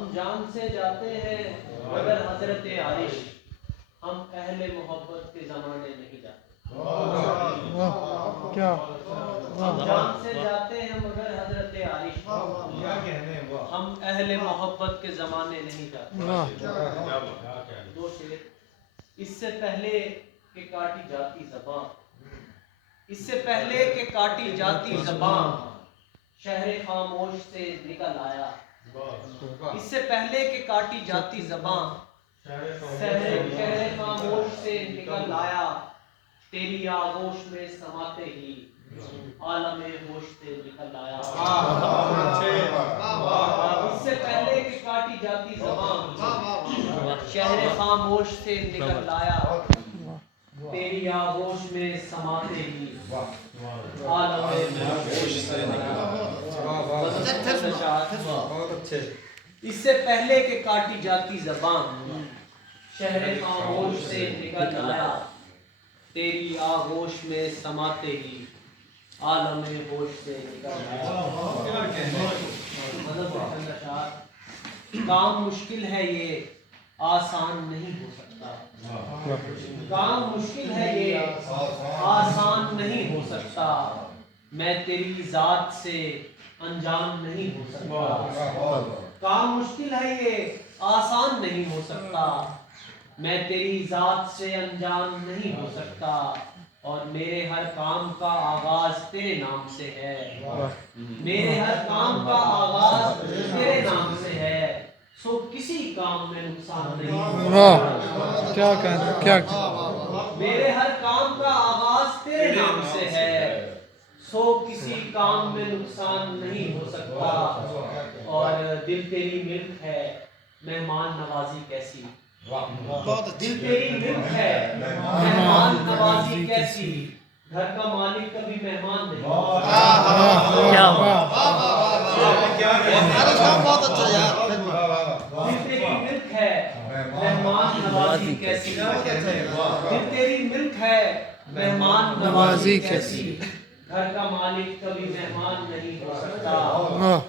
ہم جان سے جاتے ہیں مگر حضرت عارش، ہم اہل محبت کے زمانے نہیں جاتے۔ کیا ہم جان سے جاتے ہیں مگر حضرت عارش، ہم اہل محبت کے زمانے نہیں جاتے۔ دو شعر۔ اس سے پہلے کہ کاٹی جاتی زباں، اس سے پہلے کہ کاٹی جاتی زباں، شہر خاموش سے نکل آیا۔ اس سے پہلے کہ کاٹی جاتی زباں، شہر خاموش سے نکل آیا۔ تیری آغوش میں سماتے ہی عالم ہوش سے نکل آیا۔ اس سے پہلے کہ کاٹی جاتی زباں، شہر خاموش سے نکل آیا۔ تیری آغوش میں سماتے ہی عالم ہوش سے نکل آیا۔ اس سے پہلے کہ کاٹی جاتی زبان، شہر خاموش سے نکل آیا۔ تیری آغوش میں سماتے ہی عالم ہوش سے نکل آیا۔ کام مشکل ہے یہ آسان نہیں ہو سکتا، کام مشکل ہے یہ آسان نہیں ہو سکتا، میں تیری ذات سے انجان نہیں ہو سکتا۔ کام مشکل ہے یہ آسان نہیں ہو سکتا، میں تیری ذات سے انجان نہیں ہو سکتا، اور میرے ہر کام کا آغاز تیرے نام سے ہے، میرے ہر کام کا آغاز تیرے نام سے ہے، سو کسی کام میں نقصان نہیں ہو سکتا۔ کیا کیا میرے ہر کام کا آغاز تیرے نام سے ہے، سو کسی کام میں نقصان نہیں ہو سکتا، اور دل تیری ملک ہے مہمان نوازی کیسی، دل تیری ملک ہے مہمان نوازی کیسی، گھر کا مالک کبھی مہمان نہیں ہوتا۔ دل تیری ملک ہے مہمان نوازی کیسی، دل تیری ملک ہے مہمان نوازی کیسی، گھر کا مالک کبھی مہمان نہیں ہو سکتا۔